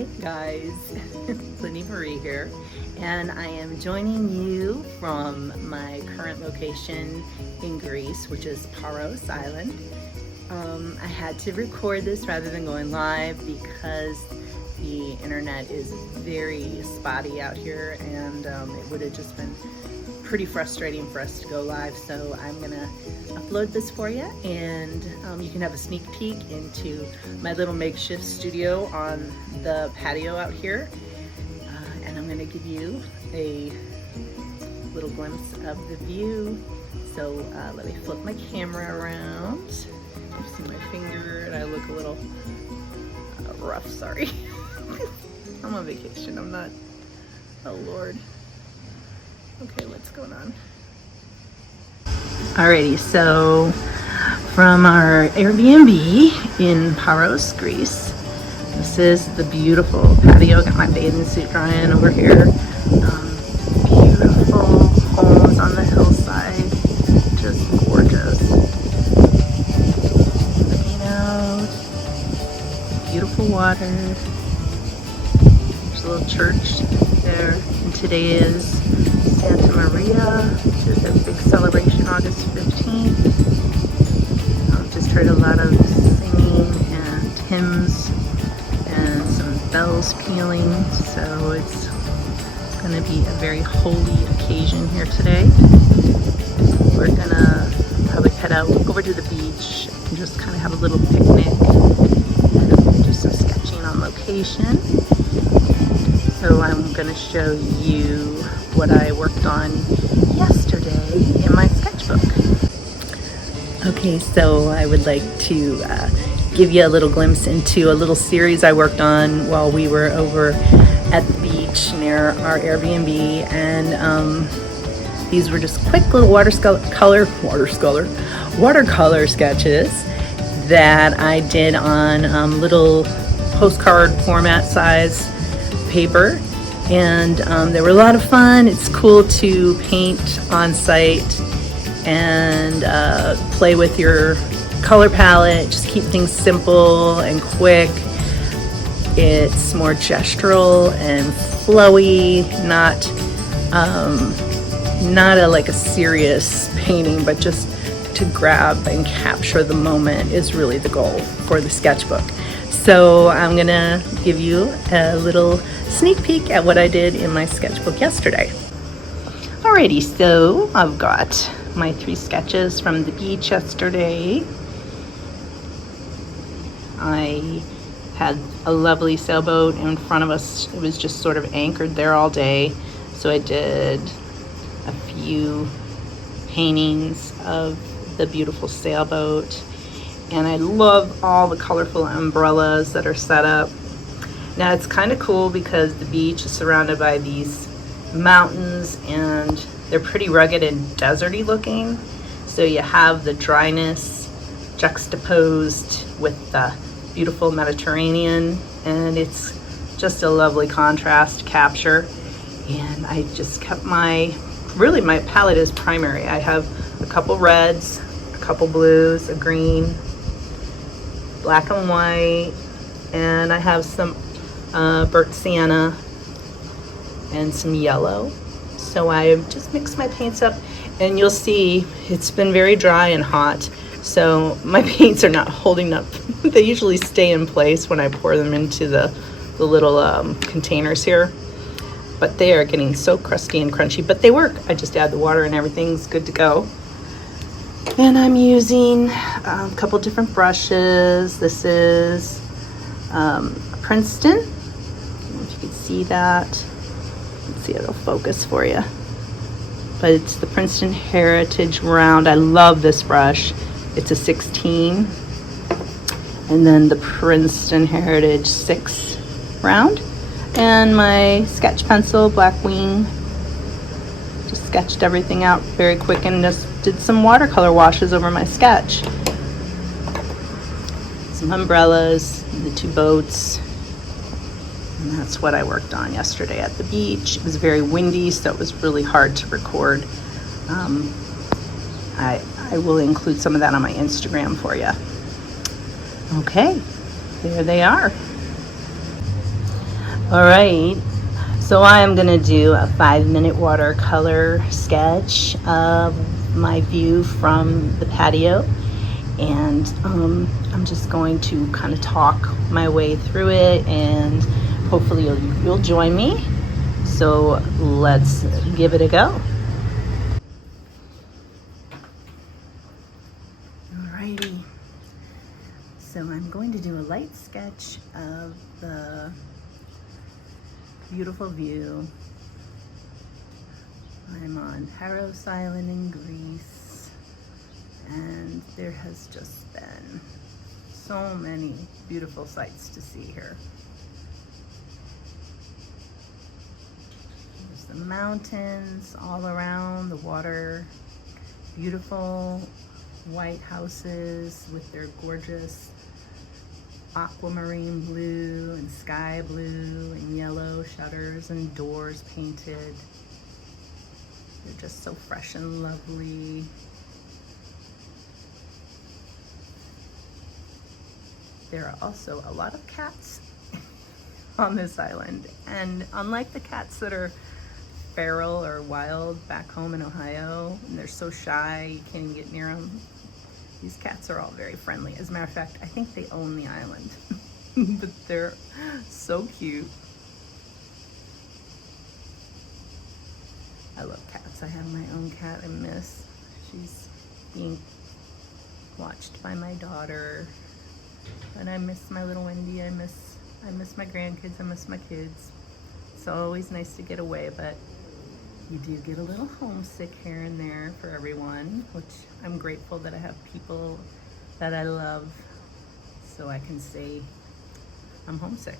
Hey guys, Lindy Marie here, and I am joining you from my current location in Greece, which is Paros Island. I had to record this rather than going live because the internet is very spotty out here, and it would have just been pretty frustrating for us to go live. So I'm gonna upload this for you, and you can have a sneak peek into my little makeshift studio on the patio out here, and I'm gonna give you a little glimpse of the view. So let me flip my camera around. You see my finger and I look a little rough, sorry. I'm on vacation, I'm not, oh Lord. Okay, what's going on? Alrighty, so from our Airbnb in Paros, Greece, this is the beautiful patio. Got my bathing suit drying over here. Beautiful homes on the hillside, just gorgeous. Looking out, beautiful water. There's a little church there, and today is Santa Maria, which is a big celebration, August 15th. Just heard a lot of singing and hymns and some bells pealing, so it's going to be a very holy occasion here today. We're going to probably head out over to the beach and just kind of have a little picnic and do some sketching on location. So I'm going to show you what I worked on yesterday in my sketchbook. Okay, so I would like to give you a little glimpse into a little series I worked on while we were over at the beach near our Airbnb, and these were just quick little watercolor sketches that I did on little postcard format size paper, and they were a lot of fun. It's cool to paint on site and play with your color palette, just keep things simple and quick. It's more gestural and flowy, not like a serious painting, but just to grab and capture the moment is really the goal for the sketchbook. So I'm gonna give you a little sneak peek at what I did in my sketchbook yesterday. Alrighty, so I've got my 3 sketches from the beach yesterday. I had a lovely sailboat in front of us. It was just sort of anchored there all day. So I did a few paintings of the beautiful sailboat. And I love all the colorful umbrellas that are set up. Now it's kind of cool because the beach is surrounded by these mountains, and they're pretty rugged and deserty looking. So you have the dryness juxtaposed with the beautiful Mediterranean, and it's just a lovely contrast capture. And I just kept my palette is primary. I have a couple reds, a couple blues, a green, black and white, and I have some burnt sienna and some yellow. So I just mixed my paints up, and you'll see it's been very dry and hot, so my paints are not holding up. They usually stay in place when I pour them into the little containers here, but they are getting so crusty and crunchy, but they work. I just add the water and everything's good to go. And I'm using a couple different brushes. This is Princeton. I don't know if you can see that. Let's see if it'll focus for you. But it's the Princeton Heritage Round. I love this brush. It's a 16. And then the Princeton Heritage 6 round. And my sketch pencil, Black Wing. Just sketched everything out very quick and just did some watercolor washes over my sketch. Some umbrellas, the 2 boats. And that's what I worked on yesterday at the beach. It was very windy, so it was really hard to record. I will include some of that on my Instagram for you. Okay, there they are. All right, so I am gonna do a 5-minute watercolor sketch of my view from the patio, and I'm just going to kind of talk my way through it, and hopefully you'll join me. So let's give it a go. Alrighty, so I'm going to do a light sketch of the beautiful view. I'm on Paros Island in Greece, and there has just been so many beautiful sights to see here. There's the mountains all around, the water, beautiful white houses with their gorgeous aquamarine blue and sky blue and yellow shutters and doors painted. They're just so fresh and lovely. There are also a lot of cats on this island, and unlike the cats that are feral or wild back home in Ohio, and they're so shy you can't even get near them, these cats are all very friendly. As a matter of fact, I think they own the island. But they're so cute. I love cats. I have my own cat, Miss. She's being watched by my daughter. And I miss my little Wendy. I miss my grandkids. I miss my kids. It's always nice to get away, but you do get a little homesick here and there for everyone, which I'm grateful that I have people that I love so I can say I'm homesick.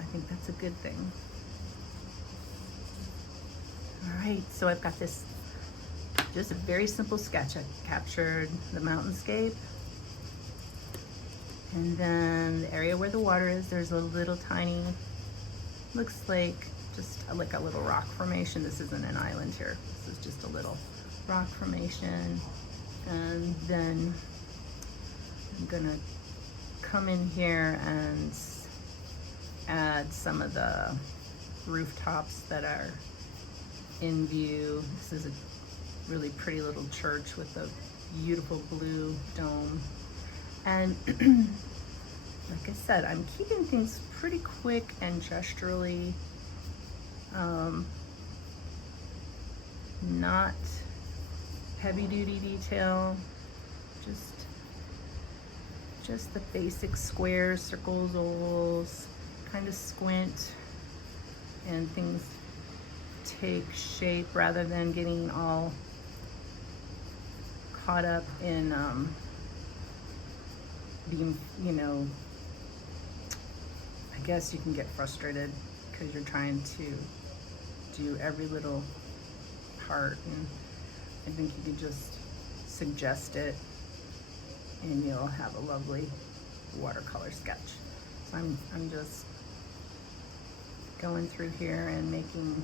I think that's a good thing. All right, so I've got this, just a very simple sketch. I captured the mountainscape, and then the area where the water is, there's a little tiny, looks like just like a little rock formation. This isn't an island here. This is just a little rock formation. And then I'm gonna come in here and add some of the rooftops that are in view. This is a really pretty little church with a beautiful blue dome. And like I said, I'm keeping things pretty quick and gesturally, not heavy duty detail, just the basic squares, circles, ovals, kind of squint, and things take shape rather than getting all caught up in being, I guess you can get frustrated because you're trying to do every little part, and I think you could just suggest it and you'll have a lovely watercolor sketch. So I'm just going through here and making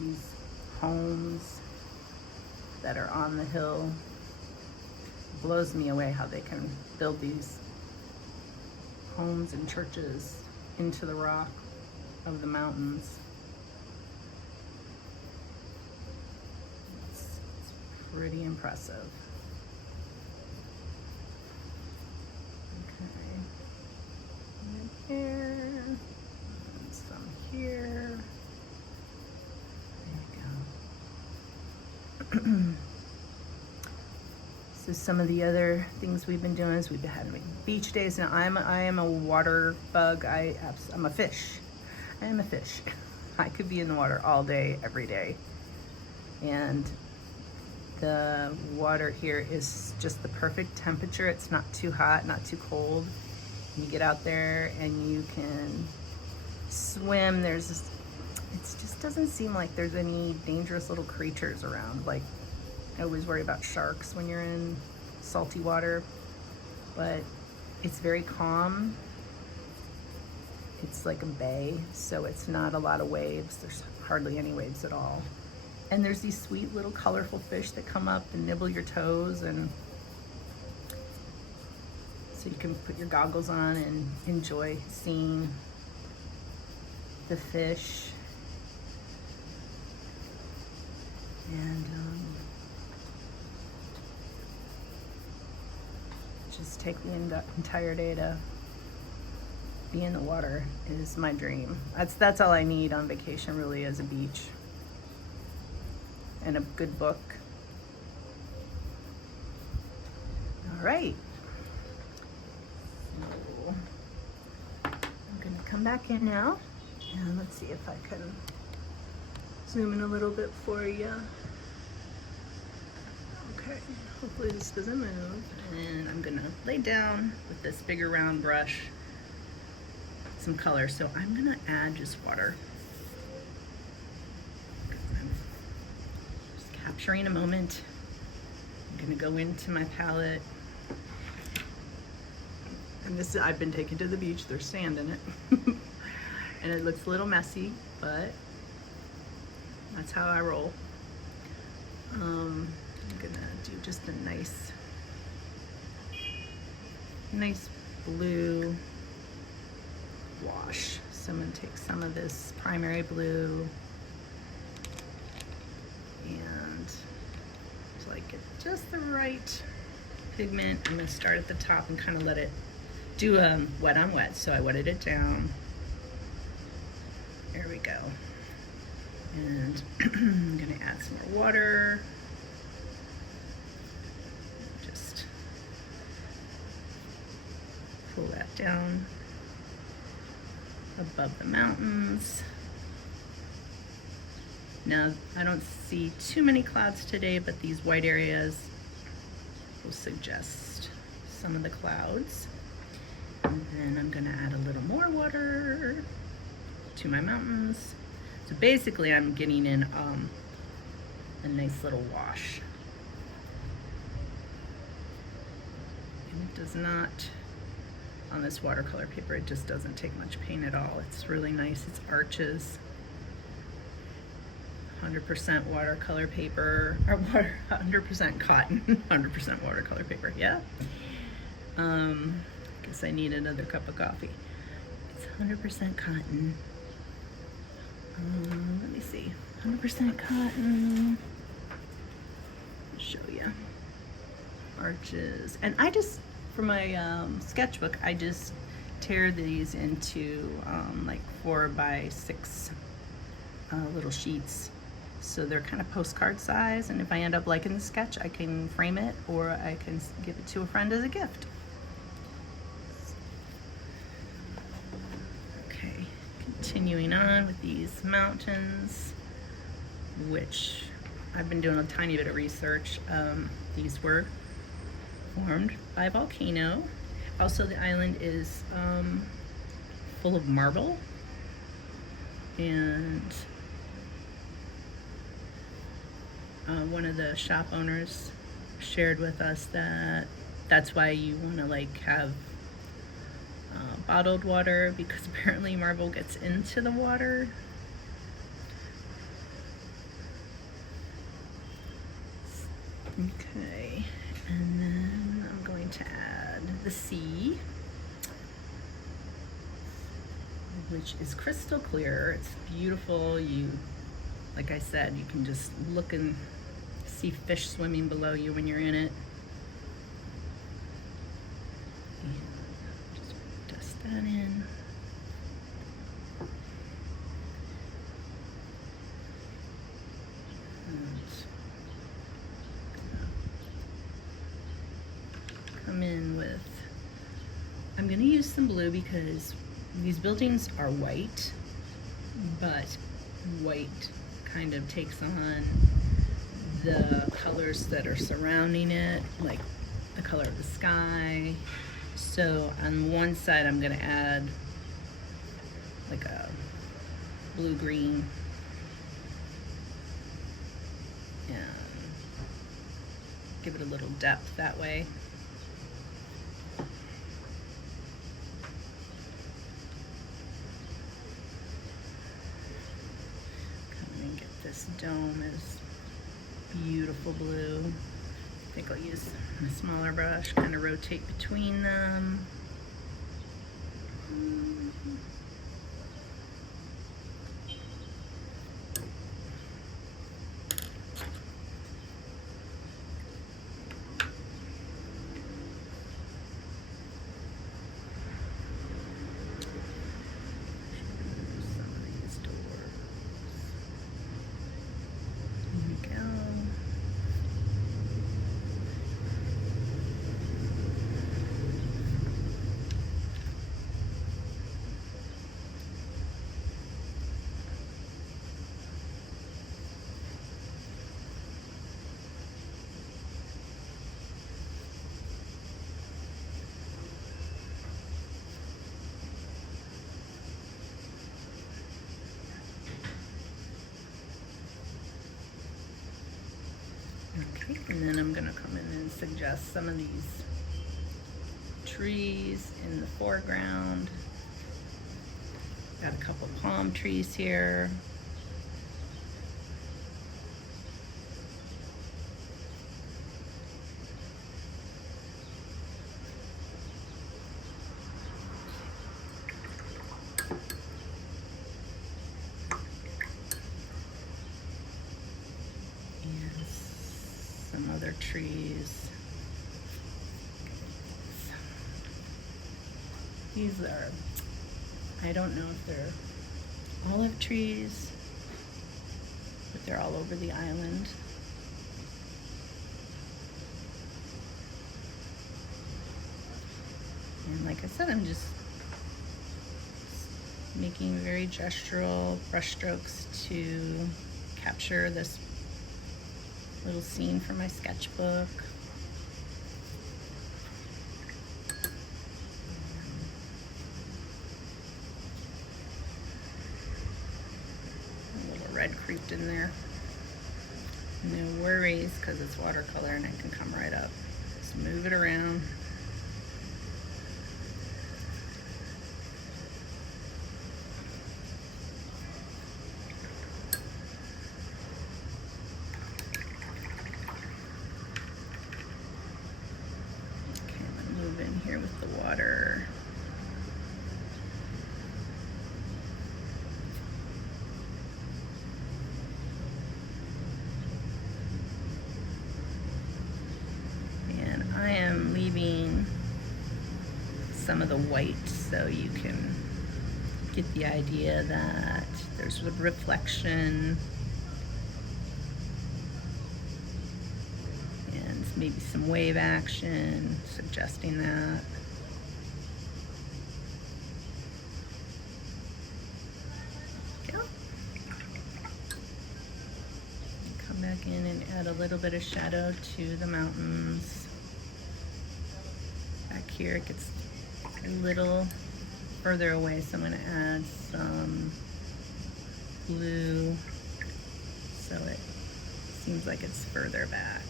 these homes that are on the hill. It blows me away how they can build these homes and churches into the rock of the mountains. It's pretty impressive. Okay, and here, and some here. There you go. So some of the other things we've been doing is we've been having beach days. Now I am a water bug. I'm a fish. I am a fish. I could be in the water all day, every day. And the water here is just the perfect temperature. It's not too hot, not too cold. You get out there and you can swim. It just doesn't seem like there's any dangerous little creatures around. Like, I always worry about sharks when you're in salty water, but it's very calm. It's like a bay, so it's not a lot of waves. There's hardly any waves at all. And there's these sweet little colorful fish that come up and nibble your toes, and so you can put your goggles on and enjoy seeing the fish. And just take the entire day to be in the water is my dream. That's all I need on vacation, really, is a beach and a good book. All right. So I'm gonna come back in now, and let's see if I can zoom in a little bit for you. Okay, hopefully this doesn't move. And I'm gonna lay down with this bigger round brush some color. So I'm gonna add just water. I'm just capturing a moment. I'm gonna go into my palette. And this, I've been taken to the beach, there's sand in it. And it looks a little messy, but that's how I roll. I'm gonna do just a nice blue wash. So I'm gonna take some of this primary blue and to like get just the right pigment. I'm gonna start at the top and kind of let it do wet on wet. So I wetted it down. There we go. And I'm gonna add some more water. Just pull that down above the mountains. Now, I don't see too many clouds today, but these white areas will suggest some of the clouds. And then I'm gonna add a little more water to my mountains. So basically I'm getting in a nice little wash. And it does not, on this watercolor paper, it just doesn't take much paint at all. It's really nice, it's arches. 100% watercolor paper, or 100% cotton, 100% watercolor paper, yeah. Guess I need another cup of coffee. It's 100% cotton. Let me see, 100% cotton. I'll show you. Arches, and I just, for my sketchbook, I just tear these into like 4x6 little sheets. So they're kind of postcard size, and if I end up liking the sketch, I can frame it or I can give it to a friend as a gift. Okay, continuing on with these mountains, which I've been doing a tiny bit of research. These were formed by a volcano. Also, the island is full of marble, and one of the shop owners shared with us that that's why you want to like have bottled water, because apparently marble gets into the water. Okay, and then I'm going to add the sea, which is crystal clear. It's beautiful. You, like I said, you can just look and see fish swimming below you when you're in it. And just dust that in. Come in with, I'm gonna use some blue because these buildings are white, but white kind of takes on the colors that are surrounding it, like the color of the sky. So on one side I'm gonna add like a blue-green and give it a little depth that way. Come and get this dome is beautiful blue. I think I'll use a smaller brush, kind of rotate between them. And then I'm gonna come in and suggest some of these trees in the foreground. Got a couple palm trees here. And some other trees. These are, I don't know if they're olive trees, but they're all over the island. And like I said, I'm just making very gestural brush strokes to capture this little scene from my sketchbook. A little red creeped in there. No worries, because it's watercolor and it can come right up. Just move it around. In here with the water. And I am leaving some of the white so you can get the idea that there's a reflection and maybe some wave action, suggesting that. Go. Come back in and add a little bit of shadow to the mountains. Back here it gets a little further away, so I'm going to add some blue so it seems like it's further back.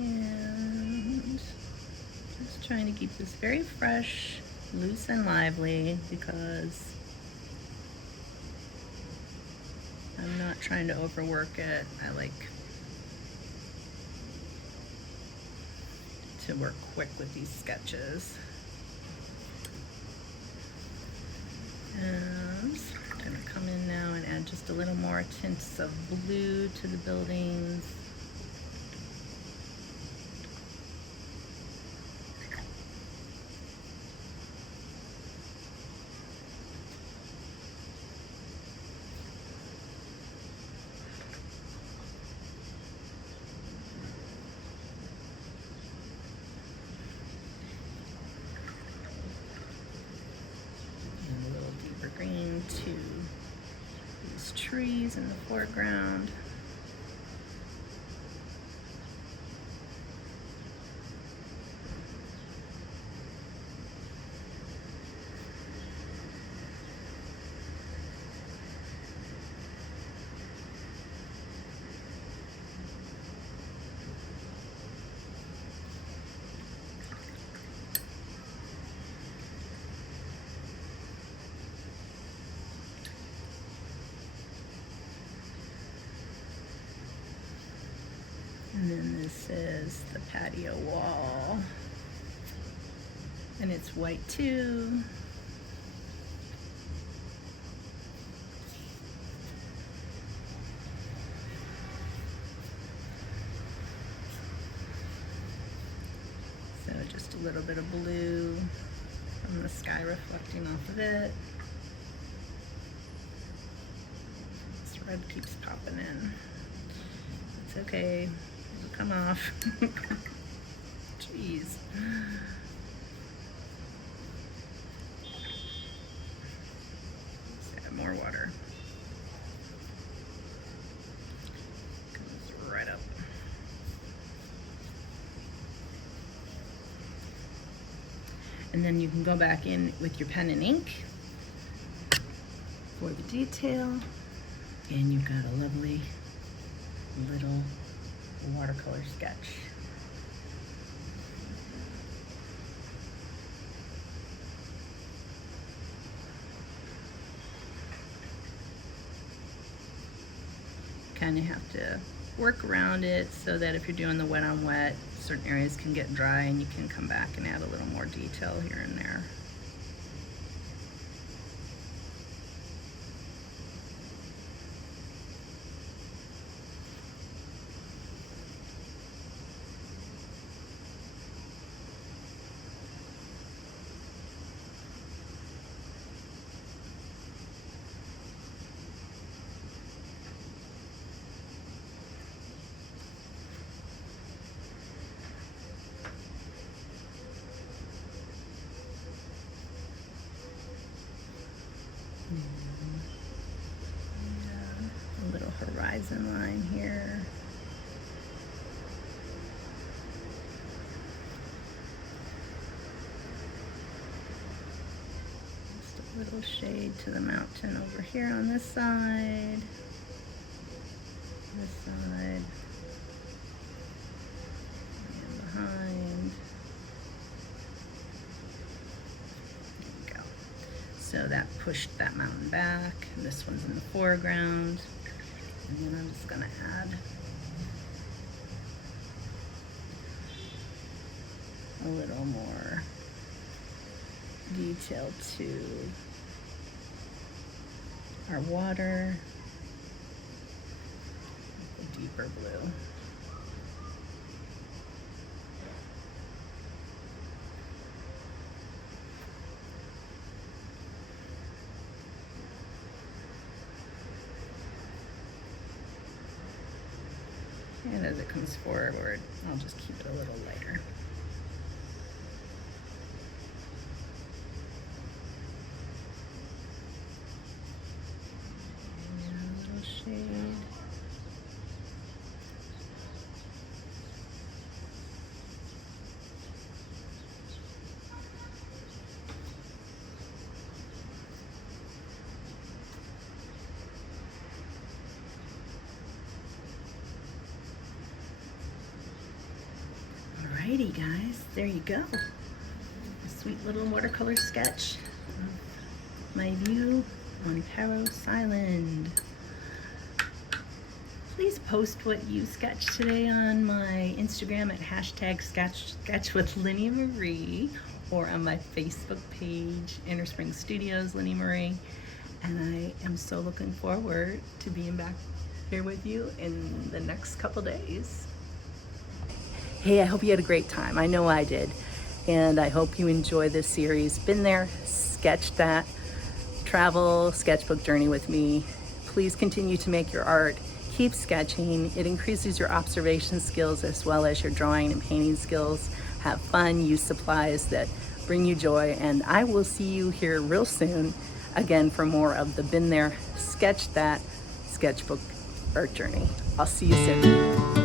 And just trying to keep this very fresh, loose and lively, because I'm not trying to overwork it. I like to work quick with these sketches. And I'm gonna come in now and add just a little more tints of blue to the buildings. Green to these trees in the foreground. And then this is the patio wall. And it's white too. little bit of blue from the sky reflecting off of it. This red keeps popping in. It's okay, it'll come off. Jeez. Let's add more water. Comes right up. And then you can go back in with your pen and ink for the detail. And you've got a lovely little watercolor sketch. Kind of have to work around it so that if you're doing the wet on wet, certain areas can get dry and you can come back and add a little more detail here and there. A little horizon line here. Just a little shade to the mountain over here on this side. This side. And behind. So that pushed that mountain back, and this one's in the foreground. And then I'm just gonna add a little more detail to our water, a deeper blue. And as it comes forward, I'll just keep it a little lighter. And a little shade. Alrighty guys, there you go. A sweet little watercolor sketch of my view on Paros Island. Please post what you sketched today on my Instagram at #sketch with or on my Facebook page, Inner Spring Studios Lenny Marie. And I am so looking forward to being back here with you in the next couple days. Hey, I hope you had a great time. I know I did. And I hope you enjoy this series. Been there, sketched that, travel, sketchbook journey with me. Please continue to make your art. Keep sketching. It increases your observation skills as well as your drawing and painting skills. Have fun, use supplies that bring you joy. And I will see you here real soon again for more of the Been There, Sketch That sketchbook art journey. I'll see you soon.